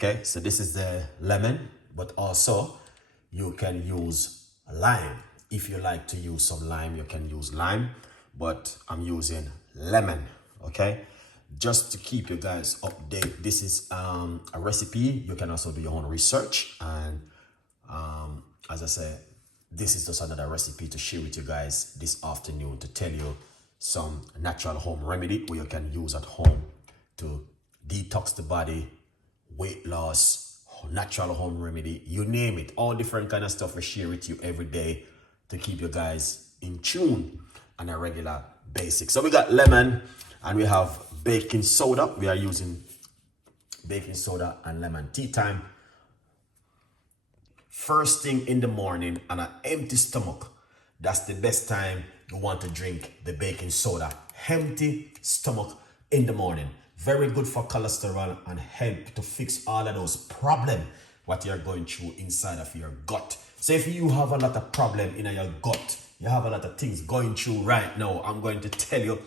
Okay, so this is the lemon, but also you can use lime. If you like to use some lime, you can use lime, but I'm using lemon. Okay, just to keep you guys updated, this is a recipe. You can also do your own research, and as I said, this is just another recipe to share with you guys this afternoon, to tell you some natural home remedy where you can use at home to detox the body, weight loss, natural home remedy, you name it. All different kind of stuff we share with you every day to keep you guys in tune on a regular basis. So we got lemon and we have baking soda. We are using baking soda and lemon. Tea time. First thing in the morning on an empty stomach. That's the best time you want to drink the baking soda. Empty stomach in the morning. Very good for cholesterol and help to fix all of those problems what you're going through inside of your gut. So if you have a lot of problem in your gut, you have a lot of things going through right now, I'm going to tell you,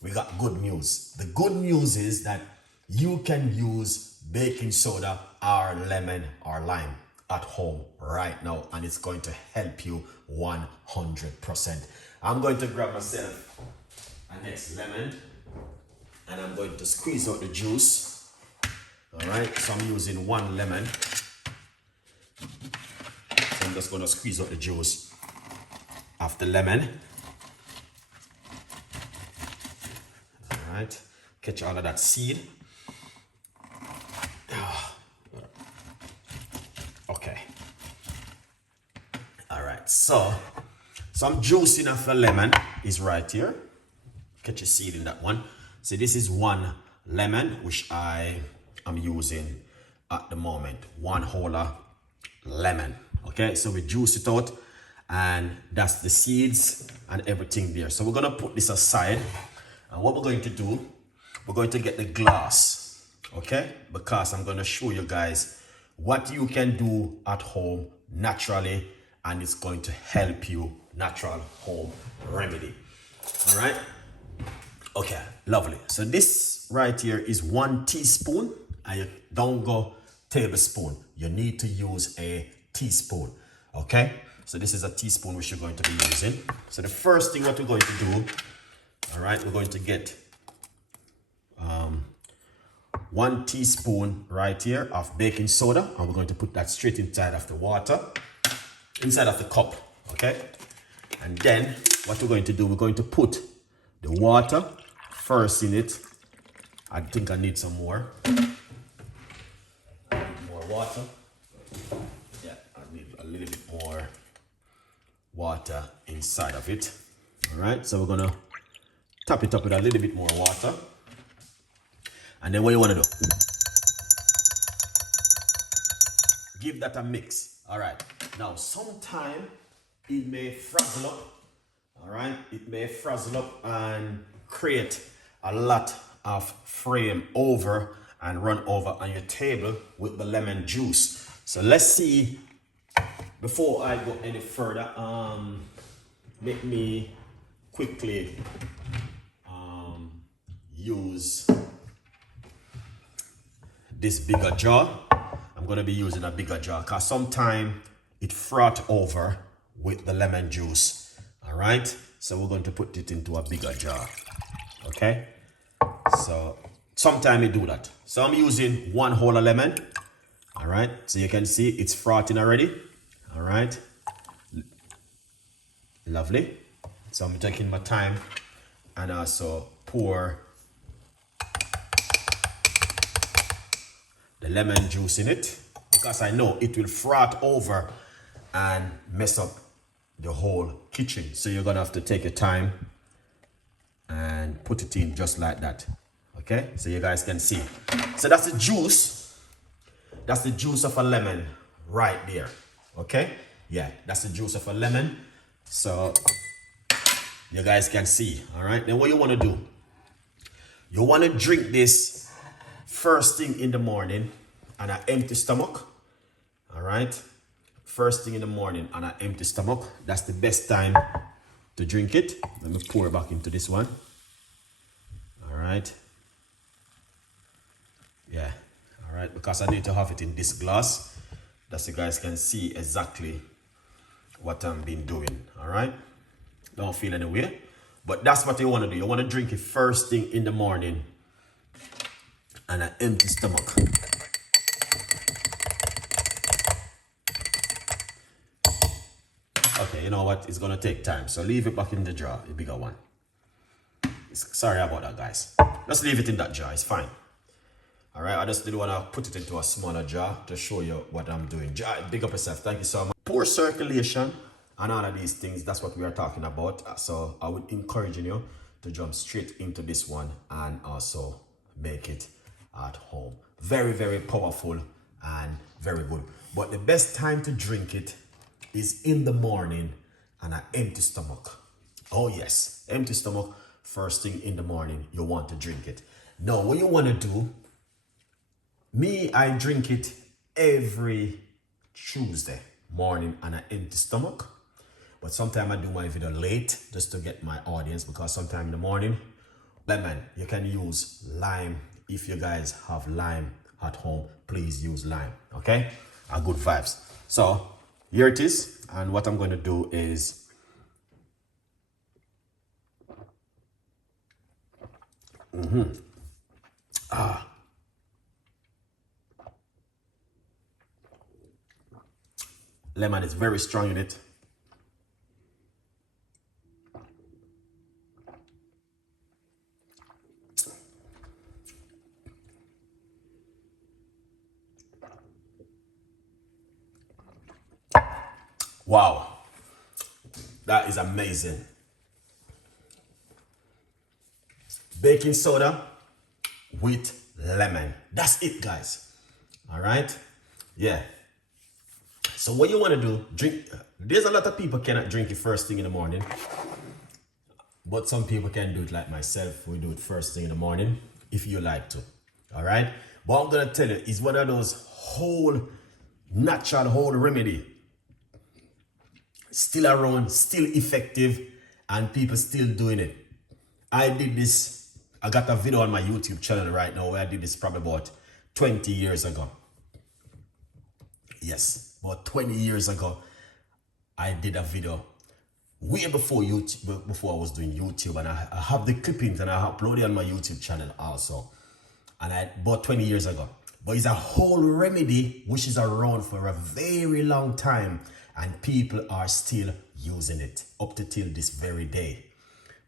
we got good news. The good news is that you can use baking soda or lemon or lime at home right now, and it's going to help you 100%. I'm going to grab myself a next lemon and I'm going to squeeze out the juice. All right, so I'm using one lemon. So I'm just going to squeeze out the juice of the lemon. All right, catch all of that seed. Okay. All right, so some juice enough for lemon is right here. Catch a seed in that one. So this is one lemon, which I am using at the moment. One whole lemon. Okay, so we juice it out and that's the seeds and everything there. So we're gonna put this aside, and what we're going to do, we're going to get the glass, okay? Because I'm gonna show you guys what you can do at home naturally, and it's going to help you, natural home remedy. All right. Okay, lovely. So this right here is 1 teaspoon, and you don't go tablespoon. You need to use a teaspoon, okay? So this is a teaspoon which you're going to be using. So the first thing what we're going to do, all right, we're going to get 1 teaspoon right here of baking soda, and we're going to put that straight inside of the water, inside of the cup, okay? And then what we're going to do, we're going to put the water first in it. I think I need some more. More water. Yeah, I need a little bit more water inside of it. All right, so we're gonna top it up with a little bit more water. And then what you wanna do? Give that a mix. All right, now sometime it may frazzle up. All right, it may frazzle up and create a lot of frame over and run over on your table with the lemon juice. So let's see, before I go any further, let me quickly use this bigger jar. I'm gonna be using a bigger jar because sometimes it froth over with the lemon juice. All right, so we're going to put it into a bigger jar. Okay, so sometimes we do that. So I'm using 1 whole lemon. All right, so you can see it's frothing already. All right, lovely. So I'm taking my time and also pour the lemon juice in it, because I know it will froth over and mess up the whole kitchen. So you're gonna have to take your time and put it in just like that. Okay, so you guys can see. So that's the juice. That's the juice of a lemon right there. Okay, yeah, that's the juice of a lemon. So you guys can see. All right, then what you want to do, you want to drink this first thing in the morning on an empty stomach. All right, first thing in the morning on an empty stomach. That's the best time to drink it. Let me pour back into this one. All right. Yeah. All All right, because I need to have it in this glass, that you guys can see exactly what I've been doing. All right, don't feel any way, but that's what you want to do. You want to drink it first thing in the morning on an empty stomach. Okay, you know what? It's gonna take time, so leave it back in the jar, the bigger one. Sorry about that, guys. Just leave it in that jar, it's fine. All right, I just didn't want to put it into a smaller jar to show you what I'm doing. Big up yourself, thank you so much. Poor circulation and all of these things, that's what we are talking about. So I would encourage you to jump straight into this one and also make it at home. Very, very powerful and very good. But the best time to drink it is in the morning on an empty stomach. Oh yes, empty stomach, first thing in the morning, you want to drink it. Now, what you want to do, I drink it every Tuesday morning on an empty stomach. But sometimes I do my video late just to get my audience, because sometime in the morning, lemon, you can use lime. If you guys have lime at home, please use lime, okay? Good vibes. So here it is. And what I'm going to do is lemon is very strong in it. Wow, that is amazing. Baking soda with lemon. That's it, guys. All right. Yeah. So what you want to do, drink. There's a lot of people cannot drink it first thing in the morning, but some people can do it like myself. We do it first thing in the morning if you like to. All right. But I'm gonna tell you, it's one of those natural whole remedy. Still around, still effective, and people still doing it. I did this, I got a video on my YouTube channel right now where I did this probably about 20 years ago. Yes, about 20 years ago, I did a video way before YouTube, before I was doing YouTube, and I have the clippings and I upload it on my YouTube channel also. And about 20 years ago. But it's a whole remedy which is around for a very long time, and people are still using it up to till this very day.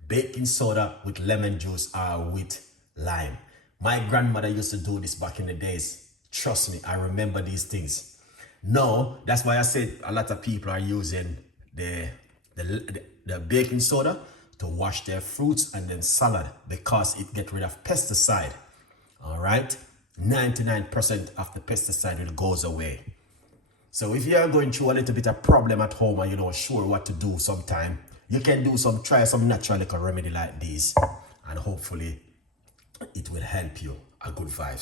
Baking soda with lemon juice or with lime. My grandmother used to do this back in the days. Trust me, I remember these things. No, that's why I said a lot of people are using the baking soda to wash their fruits and then salad, because it gets rid of pesticide. All right, 99% of the pesticide, it goes away. So if you are going through a little bit of problem at home and you're not sure what to do sometime, you can try some natural little remedy like this, and hopefully it will help you. A good vibes.